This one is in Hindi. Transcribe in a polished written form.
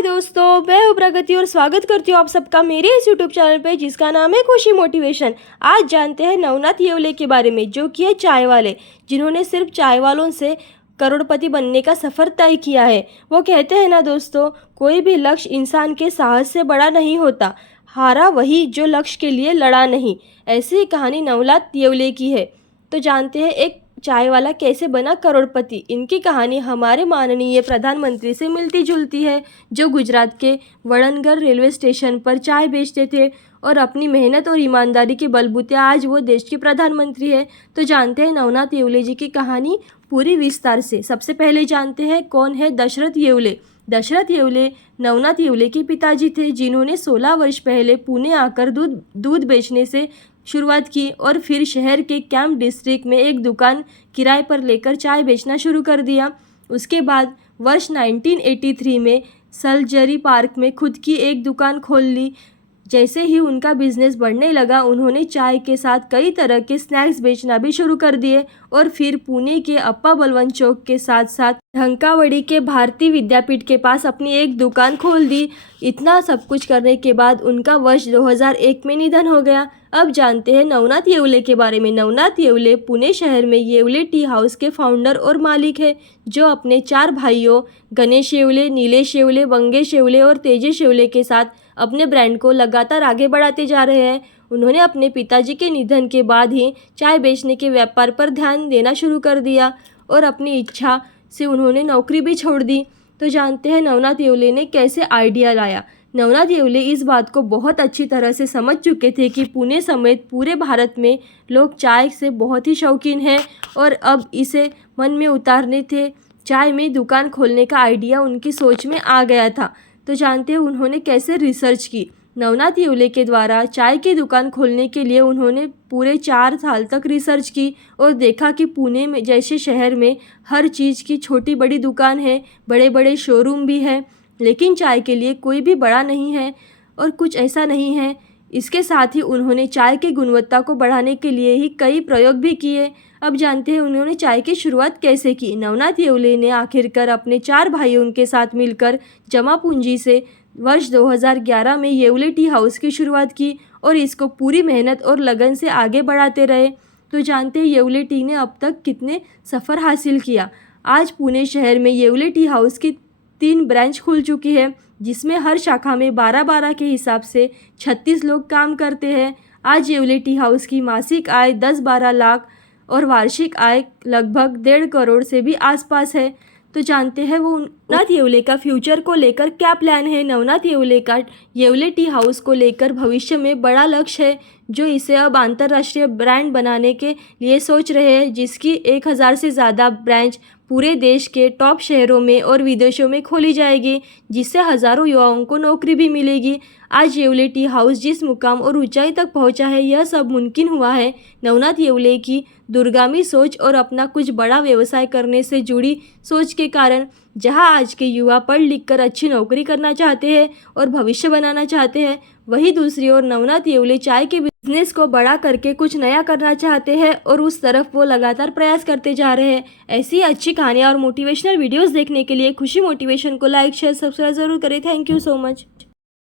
हाय दोस्तों, मैं हूँ प्रगति और स्वागत करती हूँ आप सबका मेरे इस यूट्यूब चैनल पे जिसका नाम है खुशी मोटिवेशन। आज जानते हैं नवनाथ येवले के बारे में, जो कि है चाय वाले, जिन्होंने सिर्फ चाय वालों से करोड़पति बनने का सफ़र तय किया है। वो कहते हैं ना दोस्तों, कोई भी लक्ष्य इंसान के साहस से बड़ा नहीं होता, हारा वही जो लक्ष्य के लिए लड़ा नहीं। ऐसी ही कहानी नवनाथ येवले की है। तो जानते हैं एक चाय वाला कैसे बना करोड़पति। इनकी कहानी हमारे माननीय प्रधानमंत्री से मिलती जुलती है, जो गुजरात के वड़नगर रेलवे स्टेशन पर चाय बेचते थे और अपनी मेहनत और ईमानदारी के बलबूते आज वो देश के प्रधानमंत्री है। तो जानते हैं नवनाथ येवले जी की कहानी पूरी विस्तार से। सबसे पहले जानते हैं कौन है दशरथ येवले। दशरथ येवले नवनाथ येवले के पिताजी थे, जिन्होंने 16 वर्ष पहले पुणे आकर दूध बेचने से शुरुआत की और फिर शहर के कैंप डिस्ट्रिक्ट में एक दुकान किराए पर लेकर चाय बेचना शुरू कर दिया। उसके बाद वर्ष 1983 में सलजरी पार्क में खुद की एक दुकान खोल ली। जैसे ही उनका बिजनेस बढ़ने लगा, उन्होंने चाय के साथ कई तरह के स्नैक्स बेचना भी शुरू कर दिए और फिर पुणे के अप्पा बलवंत चौक के साथ साथ ढंकावड़ी के भारतीय विद्यापीठ के पास अपनी एक दुकान खोल दी। इतना सब कुछ करने के बाद उनका वर्ष 2001 में निधन हो गया। अब जानते हैं नवनाथ येवले के बारे में। नवनाथ येवले पुणे शहर में येवले टी हाउस के फाउंडर और मालिक है, जो अपने 4 भाइयों गणेश येवले, नीलेश येवले, वंगेश येवले और तेजेश येवले के साथ अपने ब्रांड को लगातार आगे बढ़ाते जा रहे हैं। उन्होंने अपने पिताजी के निधन के बाद ही चाय बेचने के व्यापार पर ध्यान देना शुरू कर दिया और अपनी इच्छा से उन्होंने नौकरी भी छोड़ दी। तो जानते हैं नवनाथ येवले ने कैसे आइडिया लाया। नवनाथ येवले इस बात को बहुत अच्छी तरह से समझ चुके थे कि पुणे समेत पूरे भारत में लोग चाय से बहुत ही शौकीन हैं और अब इसे मन में उतारने थे। चाय में दुकान खोलने का आइडिया उनकी सोच में आ गया था। तो जानते हैं उन्होंने कैसे रिसर्च की। नवनाथ येवले के द्वारा चाय की दुकान खोलने के लिए उन्होंने पूरे 4 साल तक रिसर्च की और देखा कि पुणे में जैसे शहर में हर चीज़ की छोटी बड़ी दुकान है, बड़े बड़े शोरूम भी है, लेकिन चाय के लिए कोई भी बड़ा नहीं है और कुछ ऐसा नहीं है। इसके साथ ही उन्होंने चाय की गुणवत्ता को बढ़ाने के लिए ही कई प्रयोग भी किए। अब जानते हैं उन्होंने चाय की शुरुआत कैसे की। नवनाथ येवले ने आखिरकार अपने 4 भाइयों के साथ मिलकर जमा पूंजी से वर्ष 2011 में येवले टी हाउस की शुरुआत की और इसको पूरी मेहनत और लगन से आगे बढ़ाते रहे। तो जानते हैं येवले टी ने अब तक कितने सफ़र हासिल किया। आज पुणे शहर में येवले टी हाउस की 3 ब्रांच खुल चुकी है, जिसमें हर शाखा में 12-12 के हिसाब से 36 लोग काम करते हैं। आज येवले टी हाउस की मासिक आय 10-12 लाख और वार्षिक आय लगभग 1.5 करोड़ से भी आसपास है। तो जानते हैं वो नवनाथ येवले का फ्यूचर को लेकर क्या प्लान है। नवनाथ येवले का येवले टी हाउस को लेकर भविष्य में बड़ा लक्ष्य है, जो इसे अब अंतर्राष्ट्रीय ब्रांड बनाने के लिए सोच रहे हैं, जिसकी 1000 से ज़्यादा ब्रांच पूरे देश के टॉप शहरों में और विदेशों में खोली जाएगी, जिससे हज़ारों युवाओं को नौकरी भी मिलेगी। आज येवले टी हाउस जिस मुकाम और ऊंचाई तक पहुंचा है, यह सब मुमकिन हुआ है नवनाथ येवले की दूरगामी सोच और अपना कुछ बड़ा व्यवसाय करने से जुड़ी सोच के कारण। जहां आज के युवा पढ़ लिख कर अच्छी नौकरी करना चाहते हैं और भविष्य बनाना चाहते हैं, वहीं दूसरी ओर नवनाथ येवले चाय के बिजनेस को बड़ा करके कुछ नया करना चाहते हैं और उस तरफ वो लगातार प्रयास करते जा रहे हैं। ऐसी अच्छी कहानियाँ और मोटिवेशनल वीडियोस देखने के लिए खुशी मोटिवेशन को लाइक शेयर सब्सक्राइब जरूर करें। Thank you so much.